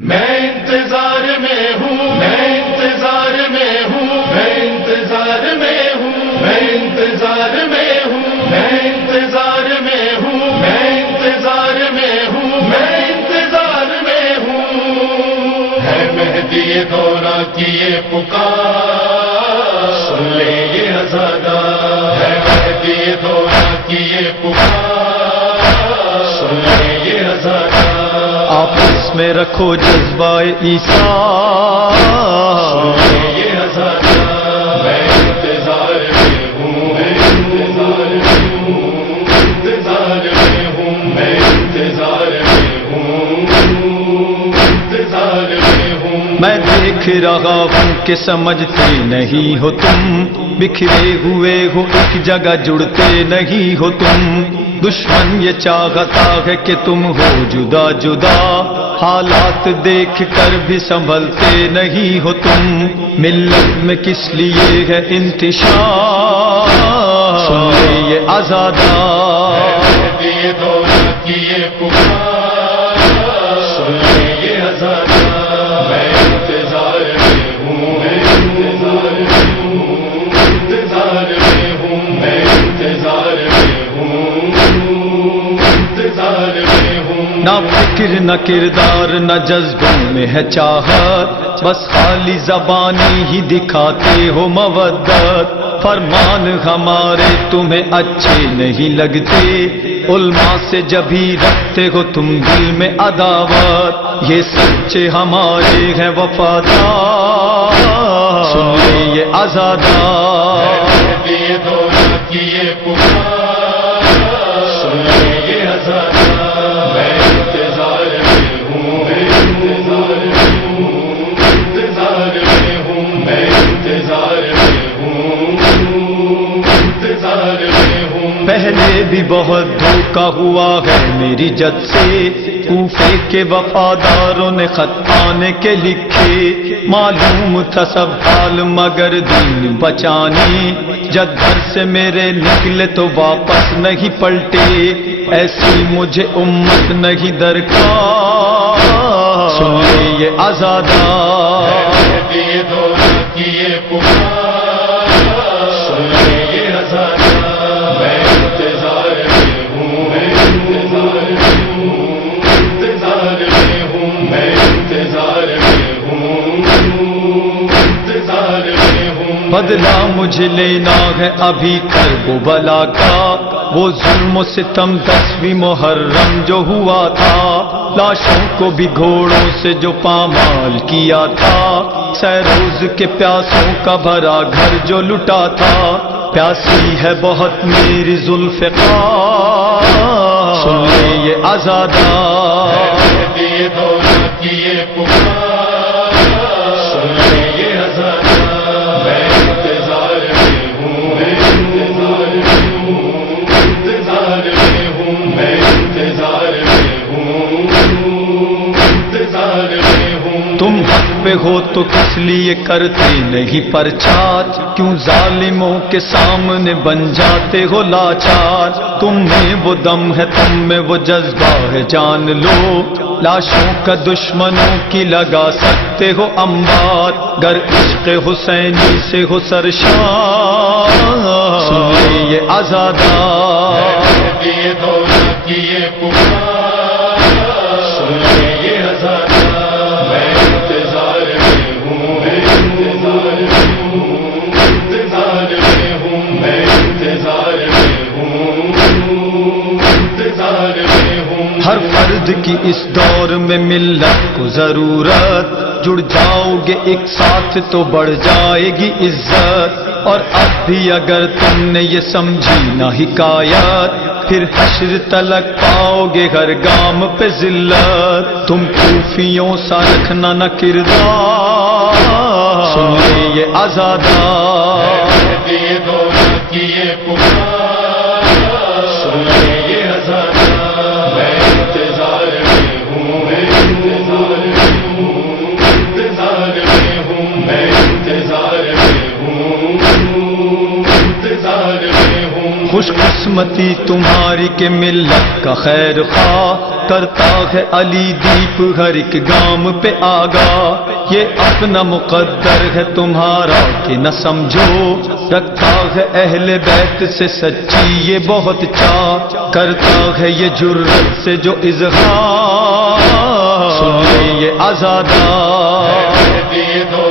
میں انتظار میں ہوں، میں انتظار میں ہوں، میں انتظار میں ہوں، میں انتظار میں ہوں، میں انتظار میں ہوں، میں انتظار میں ہوں، میں انتظار میں ہوں۔ ہے مہدی دورہ کی یہ پکار، سن لے یہ عزادار۔ ہے مہدی دورہ کی یہ پکار، سن لے یہ عزادار۔ آپ اس میں رکھو جذبہ عیسیٰ، یہ عزادار۔ میں انتظار میں ہوں، میں انتظار میں ہوں، انتظار میں ہوں، میں انتظار میں ہوں، انتظار میں ہوں۔ میں دیکھ رہا ہوں کہ سمجھتے نہیں ہو تم، بکھرے ہوئے ہو ایک جگہ جڑتے نہیں ہو تم۔ دشمن یہ چاہتا ہے کہ تم ہو جدا جدا، حالات دیکھ کر بھی سنبھلتے نہیں ہو تم۔ ملت میں کس لیے ہے انتشار، سن لے یہ عزادار۔ یہ دورہ کی یہ پکار، سن لے یہ عزادار۔ میں انتظار میں ہوں، میں انتظار میں ہوں، انتظار میں ہوں، میں انتظار میں ہوں، انتظار میں ہوں۔ نہ فکر نہ کردار نہ جذبوں میں ہے چاہت، بس خالی زبانی ہی دکھاتے ہو مودت۔ فرمان ہمارے تمہیں اچھے نہیں لگتے، علماء سے جبھی رکھتے ہو تم دل میں عداوت۔ یہ سچے ہمارے ہیں وفادار، سن لے یہ عزادار۔ یہ دورہ کی یہ پکار، سن لے یہ عزادار۔ میں انتظار میں ہوں، میں انتظار میں ہوں، انتظار میں ہوں، میں انتظار میں ہوں، انتظار میں ہوں۔ پہلے بھی بہت دھوکا ہوا ہے میری جد سے، کوفے کے وفاداروں نے خط آنے کے لکھے۔ معلوم تھا سب حال مگر دین بچانے، جد گھر سے میرے نکلے تو واپس نہیں پلٹے۔ ایسی مجھے امت نہیں درکار، سن لے یہ عزادار۔ یہ دورہ کی یہ پکار، سن لے یہ عزادار۔ میں انتظار میں ہوں، میں انتظار میں ہوں، انتظار میں ہوں، میں انتظار میں ہوں، انتظار میں ہوں۔ بدلہ مجھے لینا ہے ابھی کرب و بلا کا، وہ ظلم و ستم 10ویں محرم جو ہوا تھا۔ لاشوں کو بھی گھوڑوں سے جو پامال کیا تھا، سیروز کے پیاسوں کا بھرا گھر جو لٹا تھا۔ پیاسی ہے بہت میری ذوالفقار، سن لے یہ عزادار۔ یہ دورہ کی یہ پکار، سن لے یہ عزادار۔ میں انتظار میں ہوں، میں انتظار میں ہوں، انتظار میں ہوں، میں انتظار میں ہوں، انتظار میں ہوں۔ تم حق پہ ہو تو کس لیے کرتے نہیں پرچار، کیوں ظالموں کے سامنے بن جاتے ہو لاچار؟ تم میں وہ دم ہے، تم میں وہ جذبہ ہے، جان لو۔ لاشوں کا دشمنوں کی لگا سکتے ہو انبار، گر عشق حسینی سے ہو سرشار، سن لے یہ عزادار۔ یہ دورہ کی یہ پکار، سن لے یہ عزادار۔ میں انتظار میں ہوں، میں انتظار میں ہوں، انتظار میں ہوں، میں انتظار میں ہوں، انتظار میں ہوں۔ ہر فرد کی اس دور میں ملت کو ضرورت، جڑ جاؤ گے ایک ساتھ تو بڑھ جائے گی عزت۔ اور اب بھی اگر تم نے یہ سمجھی نہ حکایت، پھر حشر تلک پاؤ گے ہر گام پہ ذلت۔ تم کوفیوں سا رکھنا نہ کردار، سن لے یہ عزادار۔ یہ دورہ کی یہ پکار، سن لے یہ عزادار۔ میں انتظار میں ہوں، میں انتظار میں ہوں، انتظار میں ہوں، میں انتظار میں ہوں، انتظار میں ہوں۔ خوش قسمتی تمہاری کہ ملت کا خیر خواہ کرتا ہے علی دیپ ہر ایک گام پہ آگاہ. یہ اپنا مقدر ہے تمہارا کہ نہ سمجھو, رکھتا ہے اہل بیت سے سچی یہ بہت چاہ, کرتا ہے یہ جرت سے جو اظہار, سنیے یہ آزادار. مہدی دو